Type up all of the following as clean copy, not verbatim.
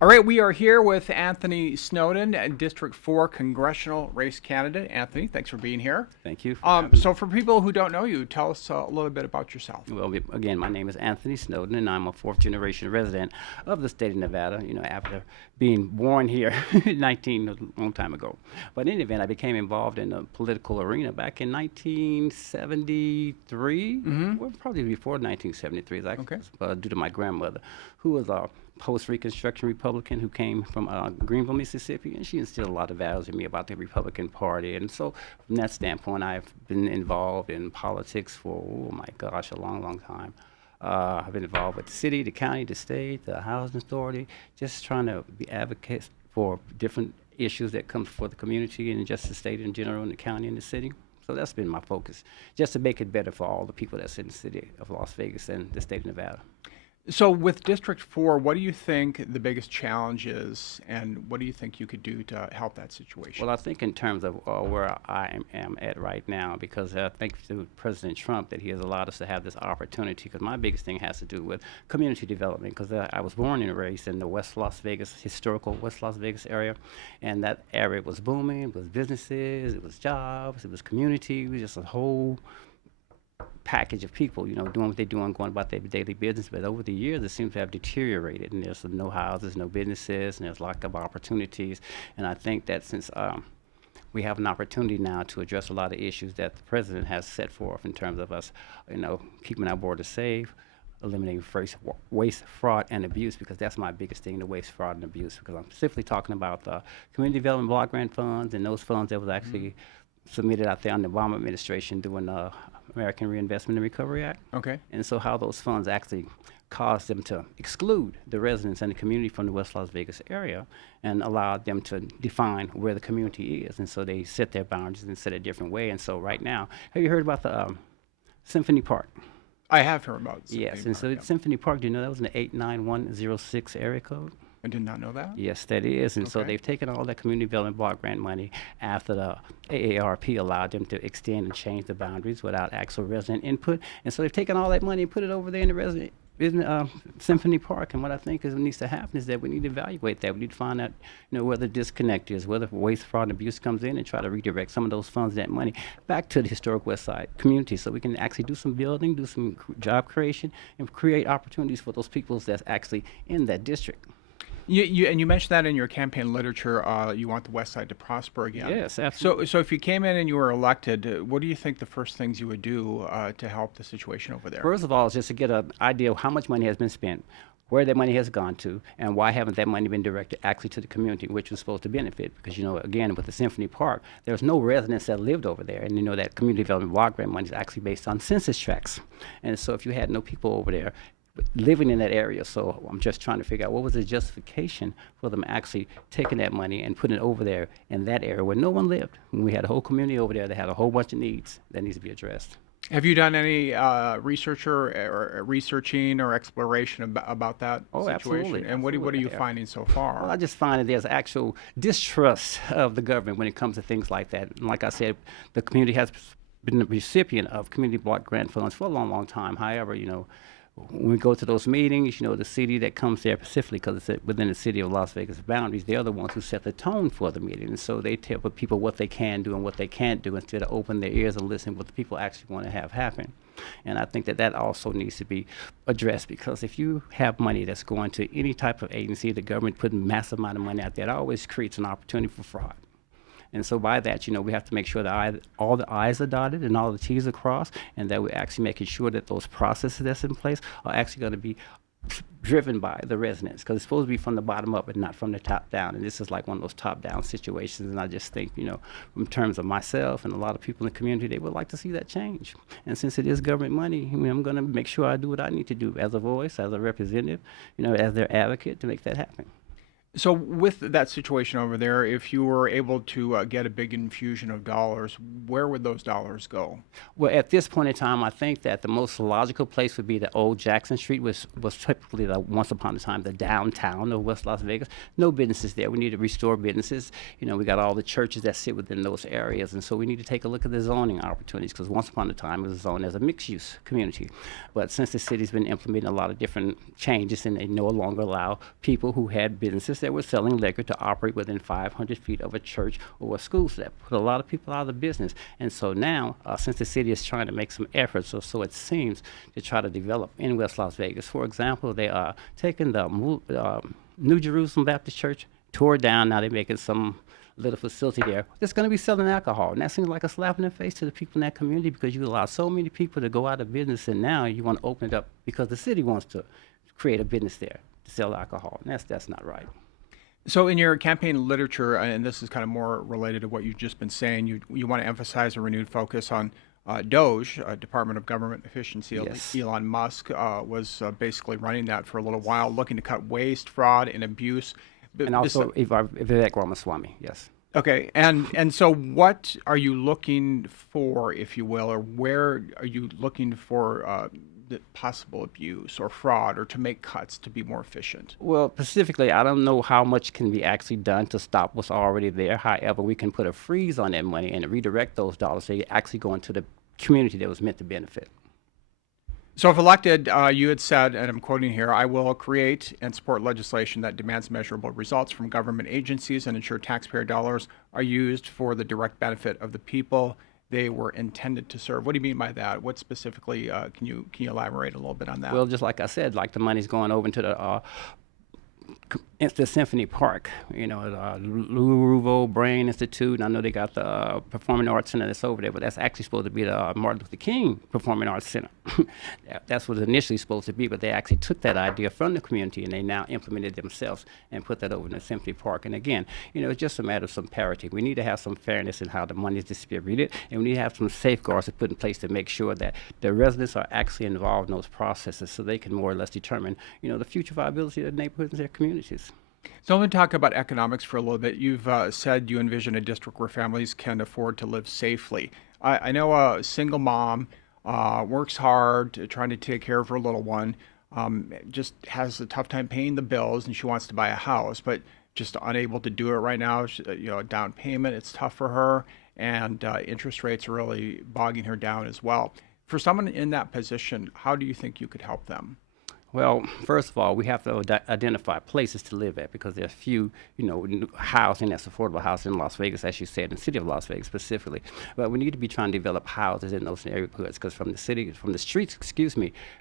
All right, we are here with Anthony Snowden, District 4 congressional race candidate. Anthony, thanks for being here. Thank you for having me. So, for people who don't know you, tell us a little bit about yourself. Well, again, my name is Anthony Snowden, and I'm a fourth generation resident of the state of Nevada, after being born here in 19, a long time ago. But in any event, I became involved in the political arena back in 1973, well, probably before 1973, Okay. due to my grandmother, who was a post-Reconstruction Republican who came from Greenville, Mississippi, and she instilled a lot of values in me about the Republican Party. And so from that standpoint, I've been involved in politics for, oh my gosh, a long, long time. I've been involved with the city, the county, the state, the housing authority, just trying to be advocates for different issues that come for the community and just the state in general and the county and the city. So that's been my focus, just to make it better for all the people that's in the city of Las Vegas and the state of Nevada. So, with District 4, what do you think the biggest challenge is, and what do you think you could do to help that situation? Well, I think in terms of where I am at right now, because I think to President Trump that he has allowed us to have this opportunity, because my biggest thing has to do with community development, because I was born and raised in the West Las Vegas, historical West Las Vegas area, and that area was booming. It was businesses, it was jobs, it was community, it was just a whole package of people, doing what they're doing, going about their daily business. But over the years, it seems to have deteriorated, and there's no houses, no businesses, and there's lack of opportunities. And I think that since we have an opportunity now to address a lot of issues that the president has set forth in terms of us, keeping our borders safe, eliminating waste, fraud, and abuse, because that's my biggest thing, the waste, fraud, and abuse, because I'm specifically talking about the community development block grant funds and those funds that was actually submitted out there on the Obama administration doing the American Reinvestment and Recovery Act. Okay. And so how those funds actually caused them to exclude the residents and the community from the West Las Vegas area and allowed them to define where the community is. And so they set their boundaries and set a different way. And so right now, have you heard about the Symphony Park? I have heard about it. Yes, and so Symphony Park, do you know that was in the 89106 area code? I did not know that. Yes, that is. And so Okay. they've taken all that community development block grant money after the AARP allowed them to extend and change the boundaries without actual resident input. And so they've taken all that money and put it over there in the resident Symphony Park. And what I think is what needs to happen is that we need to evaluate that. We need to find out, where the disconnect is, whether waste, fraud, and abuse comes in, and try to redirect some of those funds, that money, back to the historic West Side community, so we can actually do some building, do some job creation, and create opportunities for those people that's actually in that district. And you mentioned that in your campaign literature, you want the West Side to prosper again. Yes, absolutely. So if you came in and you were elected, what do you think the first things you would do to help the situation over there? First of all, is just to get an idea of how much money has been spent, where that money has gone to, and why haven't that money been directed actually to the community, which was supposed to benefit. Because, again, with the Symphony Park, there's no residents that lived over there. And that community development block grant money is actually based on census tracts. And so if you had no people over there living in that area, so I'm just trying to figure out what was the justification for them actually taking that money and putting it over there in that area where no one lived. When we had a whole community over there that had a whole bunch of needs that needs to be addressed. Have you done any researching or exploration about that situation? Absolutely. And what are you Yeah. finding so far? Well, I just find that there's actual distrust of the government when it comes to things like that. And like I said, the community has been the recipient of community block grant funds for a long, long time. However, when we go to those meetings, the city that comes there specifically, because it's within the city of Las Vegas boundaries, they're the ones who set the tone for the meeting. And so they tell people what they can do and what they can't do instead of open their ears and listen what the people actually want to have happen. And I think that also needs to be addressed, because if you have money that's going to any type of agency, the government putting massive amount of money out there, it always creates an opportunity for fraud. And so by that, we have to make sure that all the I's are dotted and all the T's are crossed, and that we're actually making sure that those processes that's in place are actually going to be driven by the residents, because it's supposed to be from the bottom up and not from the top down. And this is like one of those top-down situations. And I just think, in terms of myself and a lot of people in the community, they would like to see that change. And since it is government money, I'm going to make sure I do what I need to do as a voice, as a representative, as their advocate to make that happen. So with that situation over there, if you were able to get a big infusion of dollars, where would those dollars go? Well, at this point in time, I think that the most logical place would be the old Jackson Street, which was typically the once upon a time the downtown of West Las Vegas. No businesses there. We need to restore businesses. We got all the churches that sit within those areas, and so we need to take a look at the zoning opportunities because once upon a time it was zoned as a mixed-use community. But since the city's been implementing a lot of different changes and they no longer allow people who had businesses that were selling liquor to operate within 500 feet of a church or a school, so that put a lot of people out of business. And so now, since the city is trying to make some efforts, or so it seems, to try to develop in West Las Vegas. For example, they are taking the New Jerusalem Baptist Church, tore it down. Now they're making some little facility there that's going to be selling alcohol. And that seems like a slap in the face to the people in that community because you allow so many people to go out of business, and now you want to open it up because the city wants to create a business there to sell alcohol. And that's not right. So in your campaign literature, and this is kind of more related to what you've just been saying, you want to emphasize a renewed focus on DOGE, Department of Government Efficiency. Yes. Elon Musk was basically running that for a little while, looking to cut waste, fraud, and abuse. And also Vivek Ramaswamy, yes. Okay, and so what are you looking for, if you will, or where are you looking for the possible abuse or fraud, or to make cuts to be more efficient? Well, specifically, I don't know how much can be actually done to stop what's already there. However, we can put a freeze on that money and redirect those dollars so they actually go into the community that was meant to benefit. So if elected, you had said, and I'm quoting here, I will create and support legislation that demands measurable results from government agencies and ensure taxpayer dollars are used for the direct benefit of the people they were intended to serve. What do you mean by that? What specifically, can you elaborate a little bit on that? Well, just like I said, like the money's going over into it's the Symphony Park, the Lou Ruvo Brain Institute. And I know they got the Performing Arts Center that's over there, but that's actually supposed to be the Martin Luther King Performing Arts Center. That's what it's initially supposed to be, but they actually took that idea from the community and they now implemented it themselves and put that over in the Symphony Park. And again, it's just a matter of some parity. We need to have some fairness in how the money is distributed, and we need to have some safeguards to put in place to make sure that the residents are actually involved in those processes so they can more or less determine, the future viability of the neighborhoods and their communities. So let me talk about economics for a little bit. You've said you envision a district where families can afford to live safely. I know a single mom works hard, trying to take care of her little one, just has a tough time paying the bills, and she wants to buy a house, but just unable to do it right now. A down payment, it's tough for her, and interest rates are really bogging her down as well. For someone in that position, how do you think you could help them? Well, first of all, we have to identify places to live at because there's few, housing that's affordable housing in Las Vegas, as you said, in the city of Las Vegas specifically. But we need to be trying to develop houses in those neighborhoods because from the streets,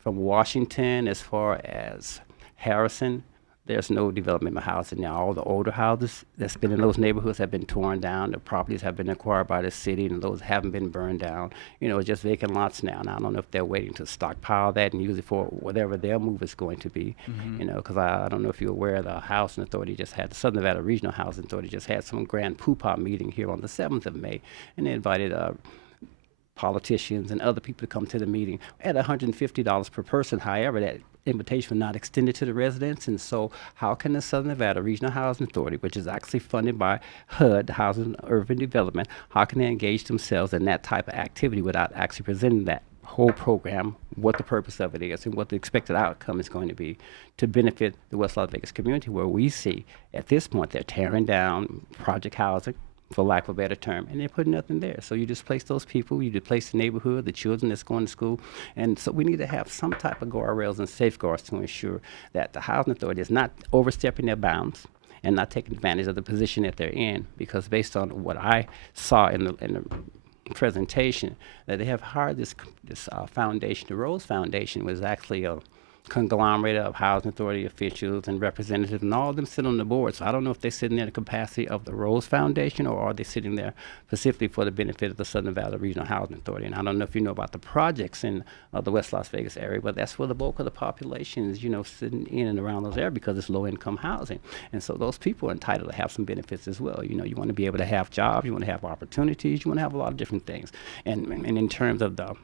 from Washington as far as Harrison, there's no development of housing now. All the older houses that's been in those neighborhoods have been torn down. The properties have been acquired by the city, and those haven't been burned down. It's just vacant lots now. Now, I don't know if they're waiting to stockpile that and use it for whatever their move is going to be. Because I don't know if you're aware, the Housing Authority the Southern Nevada Regional Housing Authority just had some grand poopah meeting here on the 7th of May, and they invited politicians and other people to come to the meeting at $150 per person. However, that invitation was not extended to the residents, and so how can the Southern Nevada Regional Housing Authority, which is actually funded by HUD, Housing and Urban Development, how can they engage themselves in that type of activity without actually presenting that whole program, what the purpose of it is, and what the expected outcome is going to be to benefit the West Las Vegas community, where we see at this point they're tearing down project housing, for lack of a better term, and they're putting nothing there. So you displace those people, you displace the neighborhood, the children that's going to school, and so we need to have some type of guardrails and safeguards to ensure that the housing authority is not overstepping their bounds and not taking advantage of the position that they're in, because based on what I saw in the presentation, that they have hired this foundation. The Rose Foundation was actually a conglomerate of housing authority officials and representatives, and all of them sit on the board. So I don't know if they're sitting there in the capacity of the Rose Foundation, or are they sitting there specifically for the benefit of the Southern Valley Regional Housing Authority. And I don't know if you know about the projects in the West Las Vegas area, but that's where the bulk of the population is, sitting in and around those areas because it's low-income housing. And so those people are entitled to have some benefits as well. You want to be able to have jobs, you want to have opportunities, you want to have a lot of different things. And in terms of the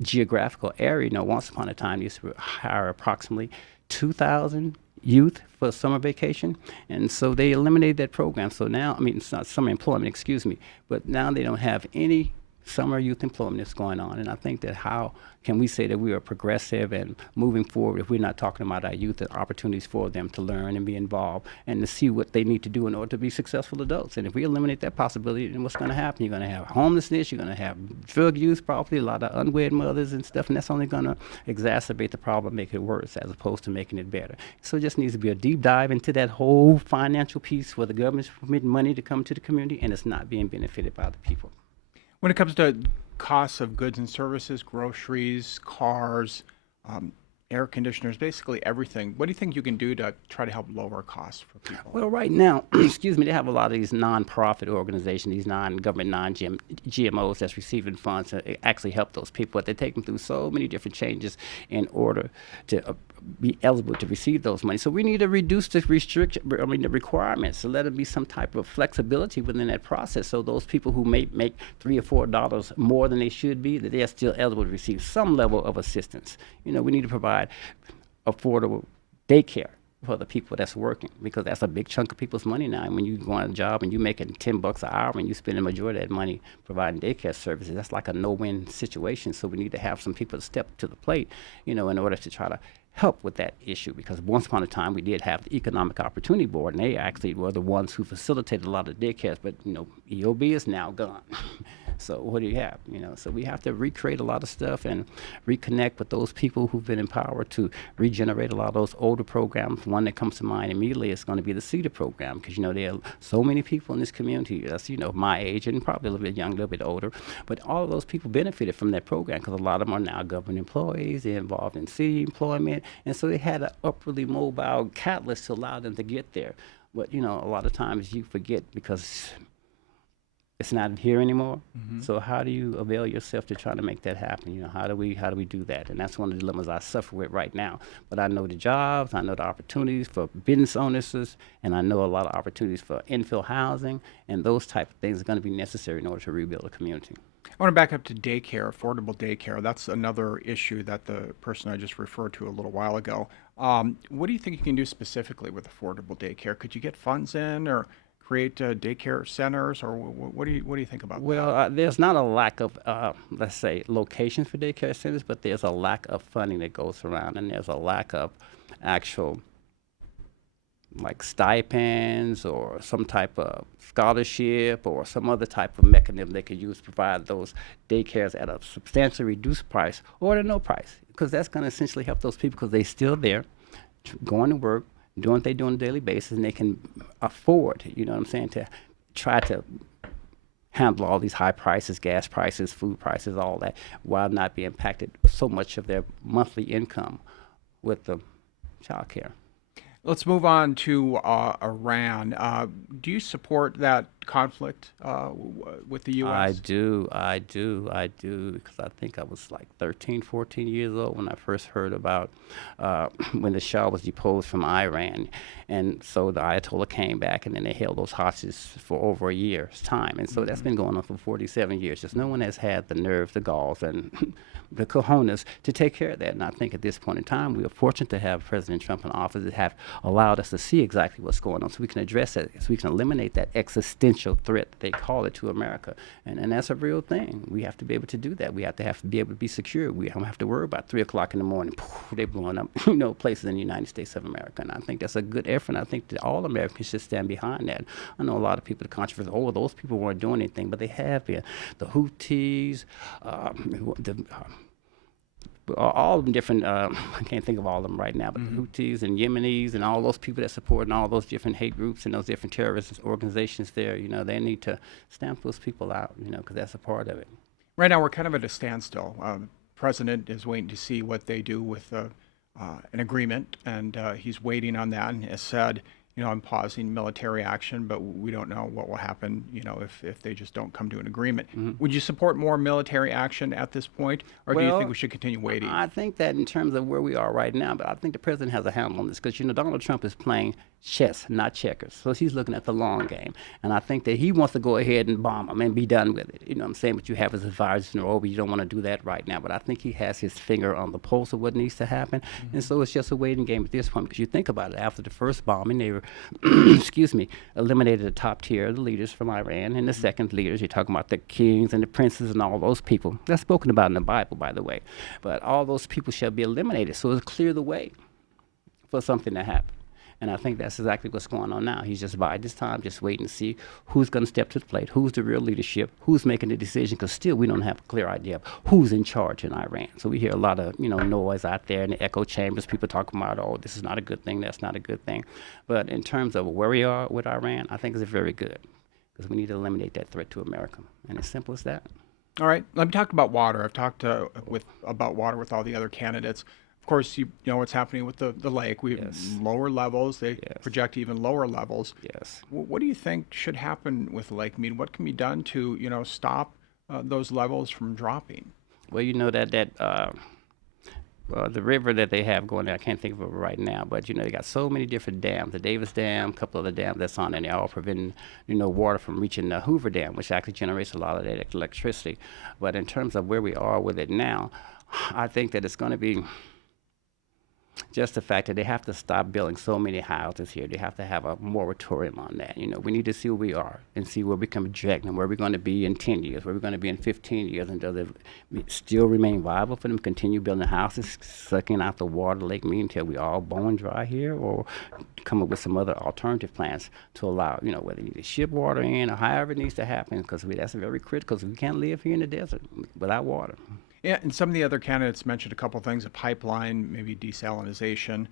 geographical area, once upon a time, you used to hire approximately 2,000 youth for summer vacation, and so they eliminated that program. So now, I mean, it's not summer employment, excuse me, but now they don't have any summer youth employment that's going on. And I think that how can we say that we are progressive and moving forward if we're not talking about our youth and opportunities for them to learn and be involved and to see what they need to do in order to be successful adults. And if we eliminate that possibility, then what's going to happen? You're going to have homelessness, you're going to have drug use, probably a lot of unwed mothers and stuff, and that's only going to exacerbate the problem, make it worse as opposed to making it better. So it just needs to be a deep dive into that whole financial piece where the government's permitting money to come to the community and it's not being benefited by the people. When it comes to costs of goods and services, groceries, cars, air conditioners, basically everything, what do you think you can do to try to help lower costs for people? Well, right now, excuse me, they have a lot of these nonprofit organizations, these non-government, non-GMOs that's receiving funds to actually help those people. But they take them through so many different changes in order to be eligible to receive those money. So we need to reduce the the requirements, to let it be some type of flexibility within that process. So those people who may make $3 or $4 more than they should be, that they are still eligible to receive some level of assistance. You know, we need to provide affordable daycare for the people that's working, because that's a big chunk of people's money now. And when you go on a job and you're making $10 an hour and you spend the majority of that money providing daycare services, that's like a no-win situation. So we need to have some people to step to the plate, you know, in order to try to help with that issue. Because once upon a time we did have the Economic Opportunity Board, and they actually were the ones who facilitated a lot of daycares. But you know, EOB is now gone. So what do you have? You know, so we have to recreate a lot of stuff and reconnect with those people who've been empowered to regenerate a lot of those older programs. One that comes to mind immediately is going to be the CEDAR program, because you know there are so many people in this community that's, you know, my age and probably a little bit younger, a little bit older, but all of those people benefited from that program because a lot of them are now government employees. They're involved in city employment, and so they had an upwardly mobile catalyst to allow them to get there. But you know, a lot of times you forget because it's not here anymore. So how do you avail yourself to try to make that happen? You know, how do we do that? And that's one of the dilemmas I suffer with right now. But I know the jobs, I know the opportunities for business owners, and I know a lot of opportunities for infill housing, and those type of things are going to be necessary in order to rebuild a community. I want to back up to daycare, affordable daycare. That's another issue that the person I just referred to a little while ago. What do you think you can do specifically with affordable daycare? Could you get funds in, or create daycare centers, or what do you think about that? Well, there's not a lack of, let's say, locations for daycare centers, but there's a lack of funding that goes around, and there's a lack of actual, like, stipends or some type of scholarship or some other type of mechanism they could use to provide those daycares at a substantially reduced price or at no price, because that's going to essentially help those people because they're still there, going to work, doing what they do on a daily basis, and they can afford, you know what I'm saying, to try to handle all these high prices, gas prices, food prices, all that, while not be impacted so much of their monthly income with the child care. Let's move on to Iran. Do you support that conflict with the U.S.? I do, because I think I was like 13, 14 years old when I first heard about when the Shah was deposed from Iran. And so the Ayatollah came back, and then they held those hostages for over a year's time. And so that's been going on for 47 years. Just no one has had the nerve, the galls, and the cojones to take care of that. And I think at this point in time, we are fortunate to have President Trump in office that have allowed us to see exactly what's going on, so we can address it, so we can eliminate that existential threat, they call it, to America. And that's a real thing. We have to be able to do that. We have to be able to be secure. We don't have to worry about 3 o'clock in the morning, poof, they're blowing up, you know, places in the United States of America. And I think that's a good effort. And I think that all Americans should stand behind that. I know a lot of people, the controversy, oh, those people weren't doing anything, but they have been. The Houthis, all of them different, I can't think of all of them right now, but the Houthis and Yemenis and all those people that support and all those different hate groups and those different terrorist organizations there, you know, they need to stamp those people out, you know, because that's a part of it. Right now, we're kind of at a standstill. President is waiting to see what they do with an agreement, and he's waiting on that, and has said on pausing military action, but we don't know what will happen, if they just don't come to an agreement. Would you support more military action at this point, or do you think Well, we should continue waiting? I think that in terms of where we are right now, but I think the president has a handle on this because, Donald Trump is playing chess, not checkers. So he's looking at the long game. And I think that he wants to go ahead and bomb them and be done with it. You know what I'm saying? But you have his advisors in a row, but you don't want to do that right now. But I think he has his finger on the pulse of what needs to happen. And so it's just a waiting game at this point because you think about it. After the first bombing, they were, excuse me, eliminated the top tier of the leaders from Iran. And the second leaders, you're talking about the kings and the princes and all those people. That's spoken about in the Bible, by the way. But all those people shall be eliminated. So it's clear the way for something to happen. And I think that's exactly what's going on now. He's just biding his time, just waiting to see who's going to step to the plate, who's the real leadership, who's making the decision, because still we don't have a clear idea of who's in charge in Iran. So we hear a lot of, noise out there in the echo chambers, people talking about, oh, this is not a good thing, that's not a good thing. But in terms of where we are with Iran, I think it's very good, because we need to eliminate that threat to America. And as simple as that. All right, let me talk about water. I've talked about water with all the other candidates. Of course, you know what's happening with the lake. We have Yes. lower levels. They Yes. project even lower levels. Yes. What do you think should happen with the lake? I mean, what can be done to, stop those levels from dropping? Well, the river that they have going there, I can't think of it right now, but they got so many different dams. The Davis Dam, a couple of the dams that's on there, and they're all preventing, water from reaching the Hoover Dam, which actually generates a lot of that electricity. But in terms of where we are with it now, I think that it's going to be just the fact that they have to stop building so many houses here. They have to have a moratorium on that. We need to see where we are and see where we can project and where we're going to be in 10 years, where we're going to be in 15 years, and does it still remain viable for them to continue building houses, sucking out the water, Lake Mead, until we all bone dry here, or come up with some other alternative plans to allow, whether you need to ship water in or however it needs to happen, because that's very critical, because we can't live here in the desert without water. Yeah, and some of the other candidates mentioned a couple of things: a pipeline, maybe desalinization.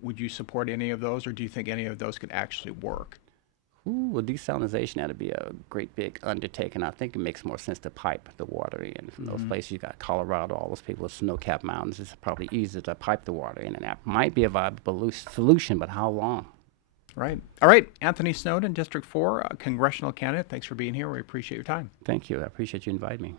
Would you support any of those, or do you think any of those could actually work? Ooh, well, desalinization had to be a great big undertaking. I think it makes more sense to pipe the water in from those places. You got Colorado, all those people with snow-capped mountains. It's probably easier to pipe the water in, and that might be a viable solution, but how long? Right. All right, Anthony Snowden, District 4, congressional candidate. Thanks for being here. We appreciate your time. Thank you. I appreciate you inviting me.